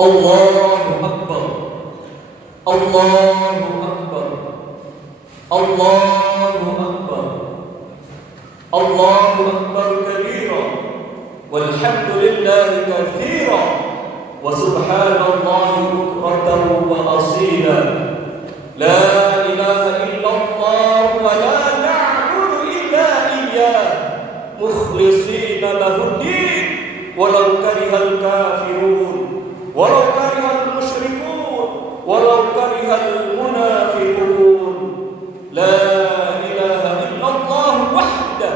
Allahu Akbar, Allahu Akbar, Allahu Akbar, Allahu Akbar kabira, walhamdulillahi katsira, wa subhanallahi bukratan wa asila. La ilaha illallah wa la na'budu illa iyyah, mukhlishina lahu-d-din, walau karihal kafirun. Walau karihal musyrikun, walau karihal munafiqun. La ilaha illallah wahdah,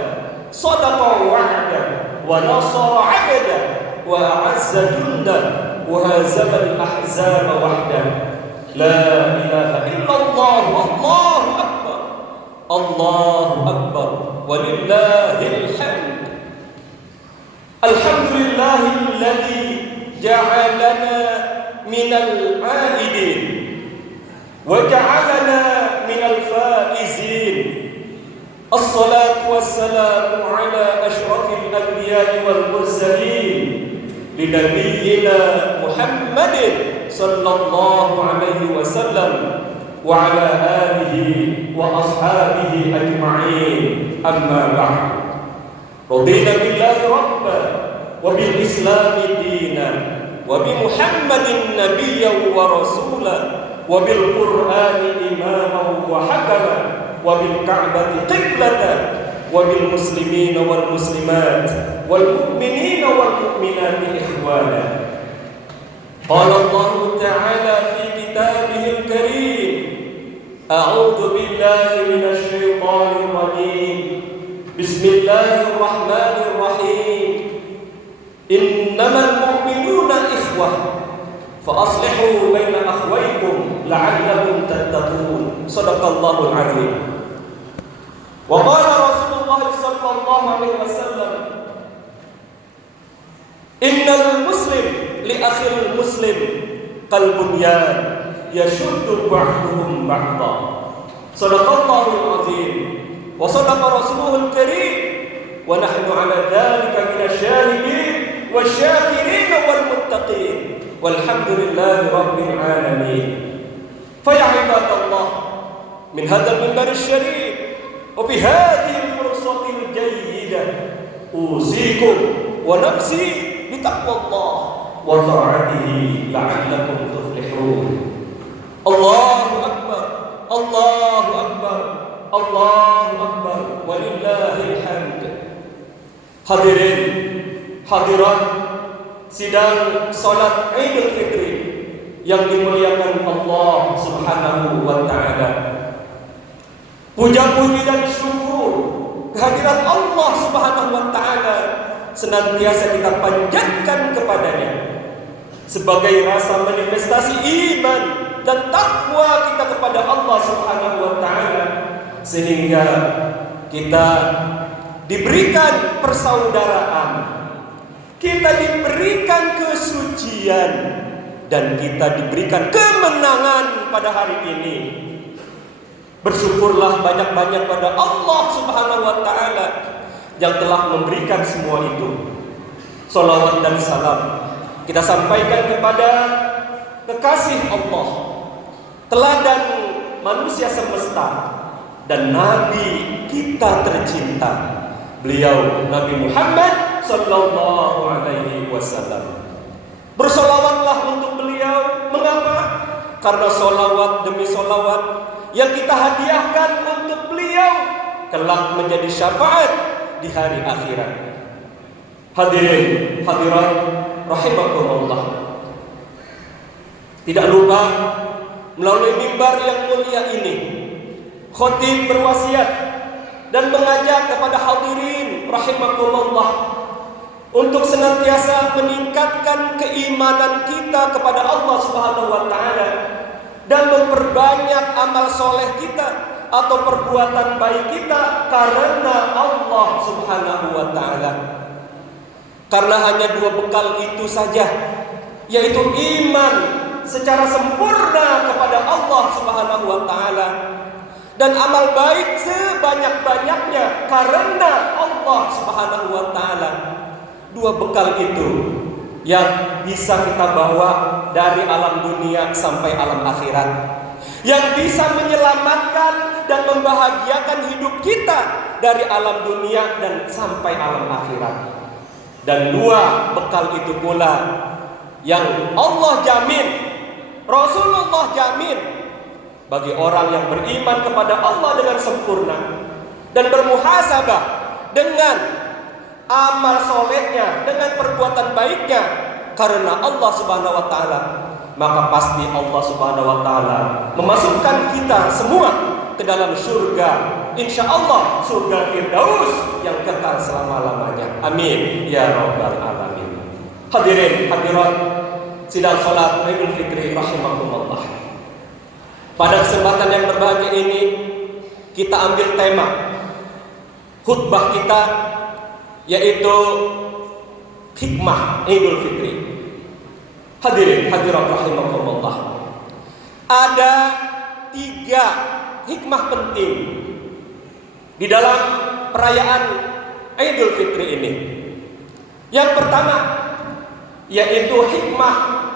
sadaqa wa'dah, wa nasara 'abdah, wa a'azza jundah, wa hazama al-ahzaba wahdah. La ilaha illallah, Allahu akbar, Allahu akbar, walillahil hamd. Alhamdulillahilladzi ja'alana minal 'aidin wa ja'alana minal faizin. Assalatu wassalamu ala asyrafil anbiya'i wal mursalin, li nabiyyina Muhammadin sallallahu alaihi wasallam wa ala alihi wa ashabihi ajma'in. Amma ba'd. Radina billahi rabban wa bil islami dinan, wa bi Muhammadin nabiyyan wa rasulan, wa bil Qur'ani imaman wa hakaman, wa bil Ka'bati qiblatan, wa bil muslimina wal muslimat, wal mu'minina wal mu'minati ikhwana. Qala Allah ta'ala fi kitabihil karim, a'udzu billahi minasy syaithanir rajim. Bismillahirrahmanirrahim. Innamal mu'minuna ikhwah, fa aslihu baina akhwaykum la'allakum tattaqun. Shadaqallahul azim. Wa qala Rasulullah sallallahu alaihi wasallam, innal muslim li akhil muslim kal bunyan yashuddu ba'duhum ba'dha. Shadaqallahul azim. Wa sadaqa rasuluhul karim, wa nahnu ala dhalika minasyahidin wasyakirin wal muttaqin, walhamdulillahi rabbil alamin. Fa ya ibadallah, min hadzal minbar asy-syarif wa bi hadhihi al-fursatil jayyidah usikum wa nafsi bi taqwallah wa ta'atihi la'allakum tuflihun. Allahu akbar, Allahu akbar, Allahu akbar, walillahil hamd. Hadirin hadirat sidang salat Idul Fitri yang dimuliakan Allah Subhanahu wa taala. Puja-puji dan syukur kehadirat Allah Subhanahu wa taala senantiasa kita panjatkan kepadanya sebagai rasa manifestasi iman dan takwa kita kepada Allah Subhanahu wa taala, sehingga kita diberikan persaudaraan, kita diberikan kesucian, dan kita diberikan kemenangan pada hari ini. Bersyukurlah banyak-banyak pada Allah Subhanahu wa taala yang telah memberikan semua itu. Salawat dan salam kita sampaikan kepada kekasih Allah, teladan manusia semesta, dan Nabi kita tercinta, beliau Nabi Muhammad sallallahu alaihi wasallam. Bersolawatlah untuk beliau. Mengapa? Karena solawat demi solawat yang kita hadiahkan untuk beliau kelak menjadi syafaat di hari akhirat. Hadirin hadirat rahimakumullah. Tidak lupa melalui mimbar yang mulia ini, khatib berwasiat dan mengajak kepada hadirin rahimakumullah untuk senantiasa meningkatkan keimanan kita kepada Allah Subhanahu wa taala dan memperbanyak amal soleh kita atau perbuatan baik kita karena Allah Subhanahu wa taala. Karena hanya dua bekal itu saja, yaitu iman secara sempurna kepada Allah Subhanahu wa taala dan amal baik sebanyak-banyaknya karena Allah Subhanahu wa taala. Dua bekal itu yang bisa kita bawa dari alam dunia sampai alam akhirat, yang bisa menyelamatkan dan membahagiakan hidup kita dari alam dunia dan sampai alam akhirat. Dan dua bekal itu pula yang Allah jamin, Rasulullah jamin bagi orang yang beriman kepada Allah dengan sempurna dan bermuhasabah dengan amal solehnya, dengan perbuatan baiknya karena Allah Subhanahu wa taala, maka pasti Allah Subhanahu wa taala memasukkan kita semua ke dalam surga, insya Allah surga Firdaus yang kekal selama-lamanya. Amin ya rabbal alamin. Hadirin hadirat sidang salat Idul Fitri rahimakumullah. Pada kesempatan yang berbahagia ini kita ambil tema khutbah kita, yaitu hikmah Idul Fitri. Hadirin hadirat rahimakumullah. Ada 3 hikmah penting di dalam perayaan Idul Fitri ini. Yang pertama yaitu hikmah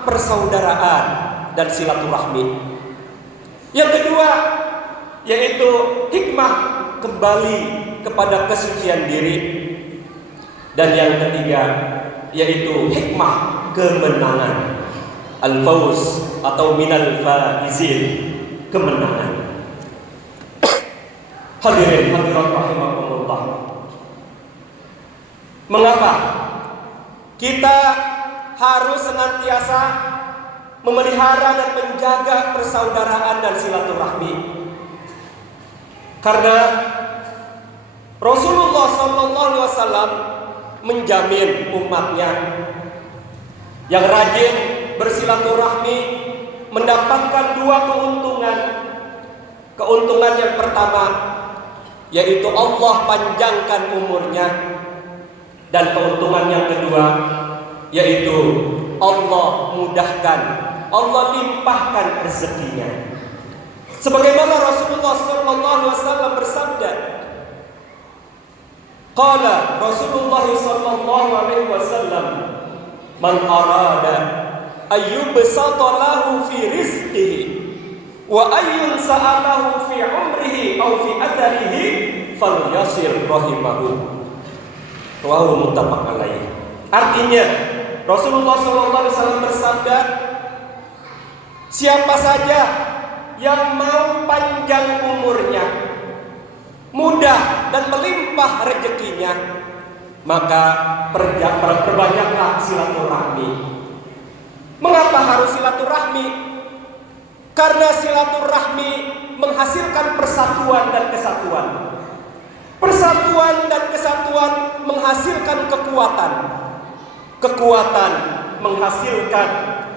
persaudaraan dan silaturahmi. Yang kedua yaitu hikmah kembali kepada kesucian diri. Dan yang ketiga yaitu hikmah kemenangan, al-fauz atau minal faizin, kemenangan. Hadirin hadirat rahimakumullah. Mengapa kita harus senantiasa memelihara dan menjaga persaudaraan dan silaturahmi? Karena Rasulullah SAW menjamin umatnya yang rajin bersilaturahmi mendapatkan 2 keuntungan. Keuntungan yang pertama yaitu Allah panjangkan umurnya, dan keuntungan yang kedua yaitu Allah mudahkan, Allah limpahkan rezekinya. Sebagaimana Rasulullah SAW bersabda, qala Rasulullah sallallahu alaihi wasallam, man arada ayyubsata lahu fi rizqihi wa ayyun sa'alahu fi umrihi aw fi atharihi falyasil rahimahu. Rawahu muttafaq alaih. Artinya Rasulullah sallallahu alaihi wasallam bersabda, siapa saja yang mau panjang umurnya, mudah dan melimpah rezekinya, maka perbanyaklah silaturahmi. Mengapa harus silaturahmi? Karena silaturahmi menghasilkan persatuan dan kesatuan. Persatuan dan kesatuan menghasilkan kekuatan. Kekuatan menghasilkan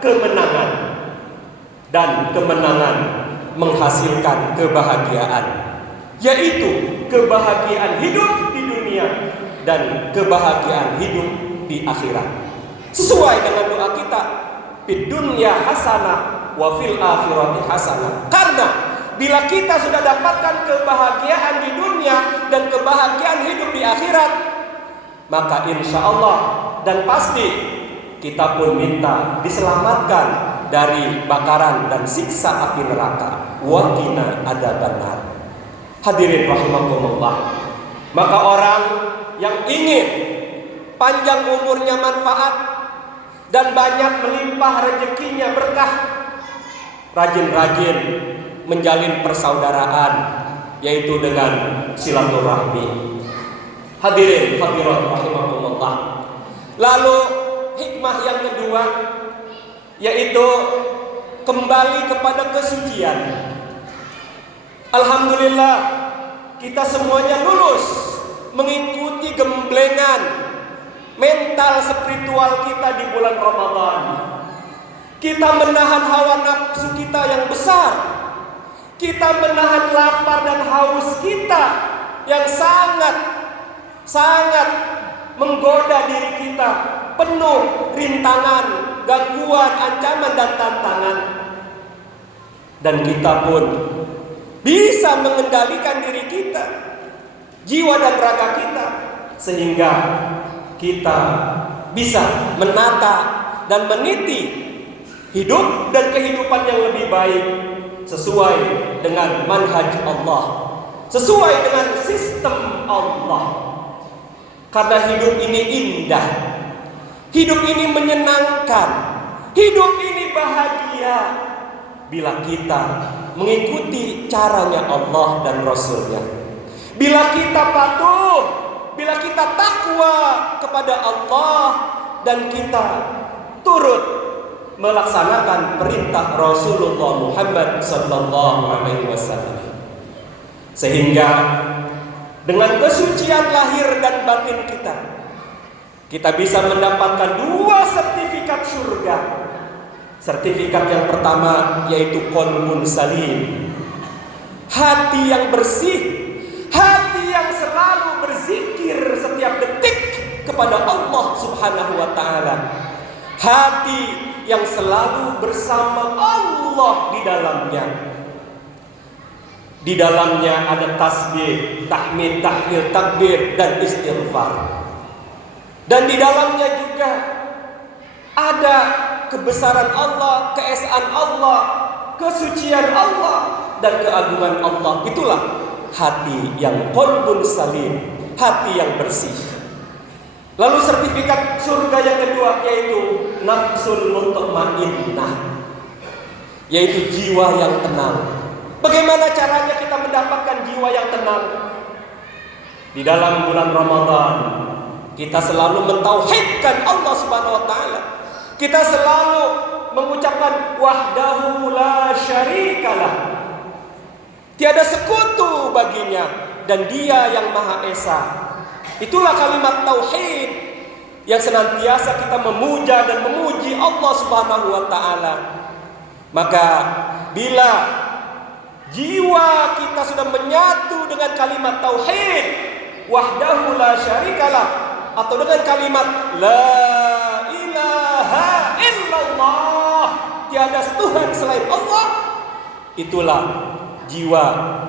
kemenangan. Dan kemenangan menghasilkan kebahagiaan, yaitu kebahagiaan hidup di dunia dan kebahagiaan hidup di akhirat. Sesuai dengan doa kita, fid dunya hasanah wa fil akhirati hasanah. Karena bila kita sudah dapatkan kebahagiaan di dunia dan kebahagiaan hidup di akhirat, maka insya Allah dan pasti kita pun minta diselamatkan dari bakaran dan siksa api neraka. Wa qina adzabannar. Hadirin rahimakumullah. Maka orang yang ingin panjang umurnya manfaat dan banyak melimpah rezekinya berkah, rajin-rajin menjalin persaudaraan, yaitu dengan silaturahmi. Hadirin hadirat rahimakumullah. Lalu hikmah yang kedua yaitu kembali kepada kesucian. Alhamdulillah kita semuanya lulus mengikuti gemblengan mental spiritual kita di bulan Ramadan. Kita menahan hawa nafsu kita yang besar. Kita menahan lapar dan haus kita yang sangat menggoda diri kita, penuh rintangan, gangguan, ancaman dan tantangan. Dan kita pun bisa mengendalikan diri kita, jiwa dan raga kita, sehingga kita bisa menata dan meniti hidup dan kehidupan yang lebih baik sesuai dengan manhaj Allah, sesuai dengan sistem Allah. Karena hidup ini indah, hidup ini menyenangkan, hidup ini bahagia bila kita mengikuti caranya Allah dan Rasulnya. Bila kita patuh, bila kita takwa kepada Allah dan kita turut melaksanakan perintah Rasulullah Muhammad SAW, sehingga dengan kesucian lahir dan batin kita bisa mendapatkan 2 sertifikat surga. Sertifikat yang pertama yaitu qalbun salim, hati yang bersih, hati yang selalu berzikir setiap detik kepada Allah Subhanahu wa taala. Hati yang selalu bersama Allah di dalamnya. Di dalamnya ada tasbih, tahmid, tahlil, takbir dan istighfar. Dan di dalamnya juga ada kebesaran Allah, keesaan Allah, kesucian Allah dan keagungan Allah. Itulah hati yang qalbun salim, hati yang bersih. Lalu sertifikat surga yang kedua yaitu nafsul mutmainnah, yaitu jiwa yang tenang. Bagaimana caranya kita mendapatkan jiwa yang tenang? Di dalam bulan Ramadan kita selalu mentauhidkan Allah Subhanahu wa taala. Kita selalu mengucapkan wahdahu la syarikalah, tiada sekutu baginya dan Dia yang Maha Esa. Itulah kalimat tauhid yang senantiasa kita memuja dan memuji Allah Subhanahu wa taala. Maka bila jiwa kita sudah menyatu dengan kalimat tauhid wahdahu la syarikalah, atau dengan kalimat la ilaha illallah, tiada Tuhan selain Allah, itulah jiwa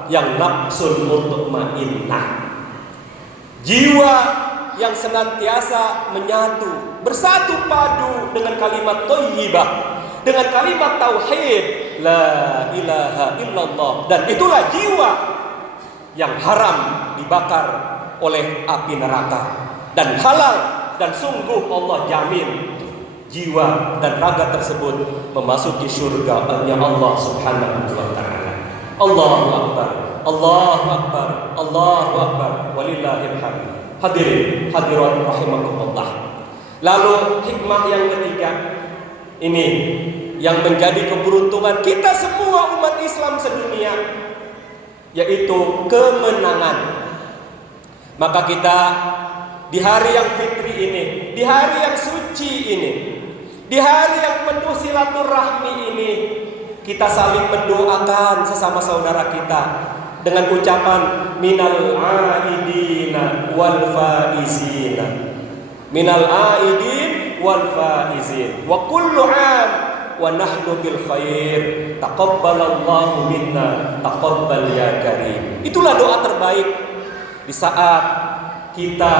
yang nafsul mutmainnah, jiwa yang senantiasa menyatu, bersatu padu dengan kalimat thayyibah, dengan kalimat tauhid la ilaha illallah. Dan itulah jiwa yang haram dibakar oleh api neraka dan halal, dan sungguh Allah jamin jiwa dan raga tersebut memasuki surga Allah Subhanahu wa taala. Allahu akbar, Allahu akbar, Allahu akbar, walillahil hamd. Hadirin hadirat rahimakumullah. Lalu hikmah yang ketiga ini yang menjadi keberuntungan kita semua umat Islam sedunia, yaitu kemenangan. Maka kita di hari yang fitri ini, di hari yang suci ini, di hari yang penuh silaturahmi ini, kita saling mendoakan sesama saudara kita dengan ucapan minal aidina wal faizina, minal aidin wal faizin wa kullu 'am wa nahnu bil khair. Taqabbalallahu minna taqabbal ya karim. Itulah doa terbaik di saat kita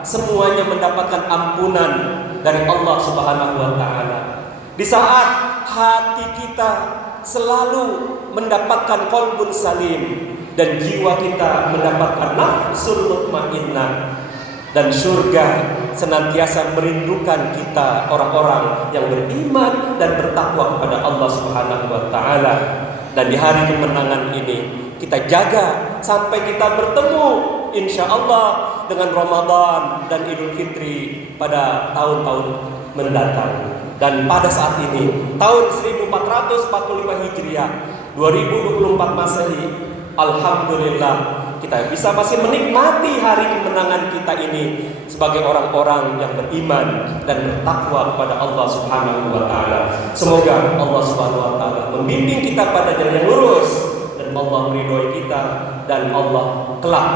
semuanya mendapatkan ampunan dari Allah Subhanahu wa taala. Di saat hati kita selalu mendapatkan qalbun salim dan jiwa kita mendapatkan nafsul mutmainnah, dan surga senantiasa merindukan kita orang-orang yang beriman dan bertakwa kepada Allah Subhanahu wa taala. Dan di hari kemenangan ini kita jaga sampai kita bertemu insya Allah dengan Ramadan dan Idul Fitri pada tahun-tahun mendatang. Dan pada saat ini tahun 1445 Hijriah 2024 Masehi, alhamdulillah kita bisa masih menikmati hari kemenangan kita ini sebagai orang-orang yang beriman dan bertakwa kepada Allah Subhanahu wa taala. Semoga Allah Subhanahu wa taala membimbing kita pada jalan yang lurus, dan Allah meridhoi kita, dan Allah kelak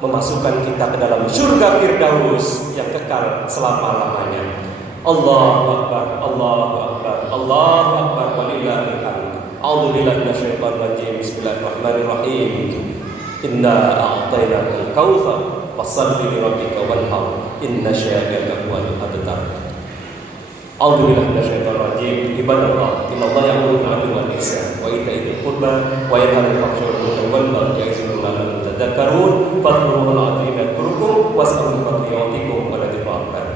memasukkan kita ke dalam surga Firdaus yang kekal selama-lamanya. Allahu akbar, Allahu akbar, Allahu akbar, walillahil hamd. A'udzu billahi minasyaitonir rajim. Bismillahirrahmanirrahim. Inna a'tainakal kautsar fashalli li rabbika wanhar. Inna syani'aka huwal abtar. A'udzu billahi minasyaitonir rajim. Ibadallah, innallaha ya'muru bil 'adli wal ihsan wa ita'i dzil qurba wa yanha 'anil fahsya'i wal munkari wal baghi ya'izukum la'allakum tadhakkarun. Fadhkurullaha al-'azima yadhkurukum was'aluhu min fadlihi yu'tikum wa la tadhakkarun.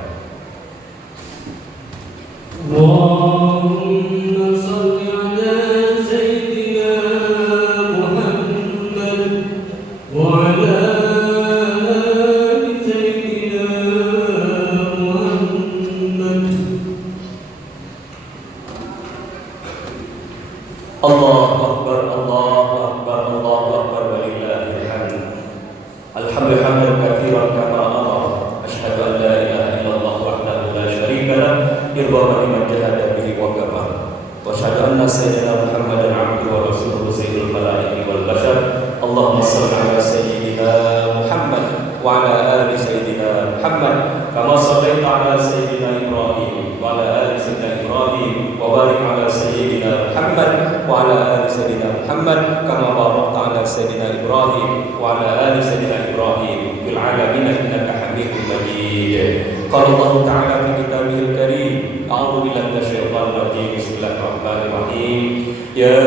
Allahumma shalli 'ala sayyidina Muhammad wa 'ala ali sayyidina Muhammad. Allahu akbar, Allahu akbar, Allahu akbar, walillahil hamd. Alhamdulillah katsiran kama amara. Asyhadu an la ilaha illallah wahdahu la syarika lah, irwa liman jahada bihi wa kafar. Wa asyhadu anna sayyidina Muhammadan 'abduhu wa rasuluhu sayyidul khalaiqi wal bashar. Allahumma shalli 'ala sayyidina Muhammad wa 'ala ali sayyidina Muhammad kama shallaita 'ala sayyidina Ibrahim wa 'ala ali sayyidina Ibrahim wa barik 'ala sayyidina Muhammad wa 'ala ali sayyidina Muhammad kama barakta 'ala sayyidina Ibrahim wa 'ala ali sayyidina Ibrahim fil 'alamin innaka Hamidum Majid. Qala Allah Ta'ala fi kitabihil karim. A'udzu billahi minasyaitonir rajim. Bismillahirrahmanirrahim. Ya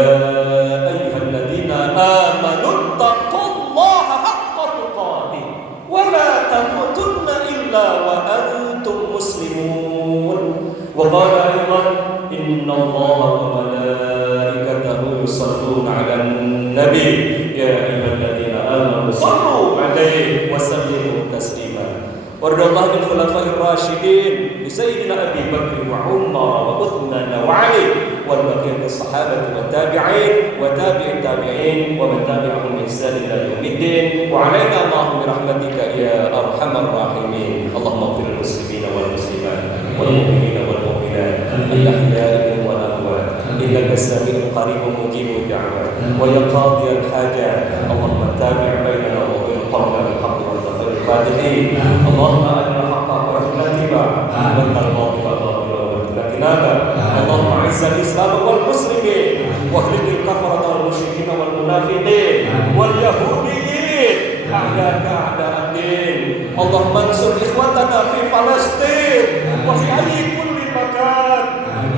ayyuhalladzina amanu taqullaha haqqa tuqatih wa la tamutunna illa wa antum muslimun. Wa qala aidan innallaha wa malaikatahu yusholluna 'alan nabi ya ayyuhalladzina amanu shallu 'alaihi wa sallimu taslima. Wardallahu bil khulafa'ir rasyidin li sayyidina Abi Bakr wa Umar wa Uthman wa Ali wal baqiyatus sahabati wat tabi'in wa tabi'it tabi'in wa man tabi'ahum bi ihsan ila yaumiddin wa 'alaina Allahumma bi rahmatika ya arhamar rahimin. Allahumma ighfir lil muslimina wal muslimat wal mu'minina wal mu'minat al-ahya'i wal amwat innaka sami'un qaribun mujibud da'wat wa ya qadiyal hajat. Allahumma tabi' bainana wa bain qawmina bil haqqi wal الفاتحين. اللهم أرنا الحق وارزقنا اتباعه وارنا الباطل باطلا وارزقنا اجتنابه. اللهم أعز الإسلام والمسلمين واهلك الكفرة والمشركين والمنافقين واليهوديين أعداءك أعداء الدين. اللهم انصر إخوتنا في فلسطين وفي أي كل مكان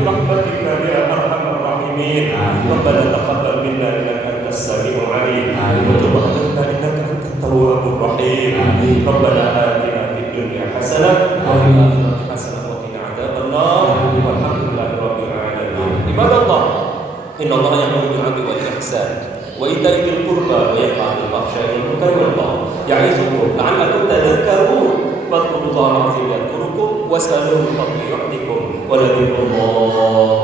برحمتك يا أرحم الراحمين. ربنا تقبل منا إنك أنت السميع العليم وتب علينا إنك أنت التواب الرحيم. ربنا آتنا في الدنيا حسنة وفي الآخرة حسنة وقنا عذاب النار والحمد لله رب العالمين. عباد الله إن الله يأمر بالعدل والإحسان وإيتاء ذي القربى وينهى عن الفحشاء والمنكر والبغي يعظكم لعلكم تذكرون. فاذكروا الله العظيم يذكركم واسألوه من فضله يعطكم ولذكر الله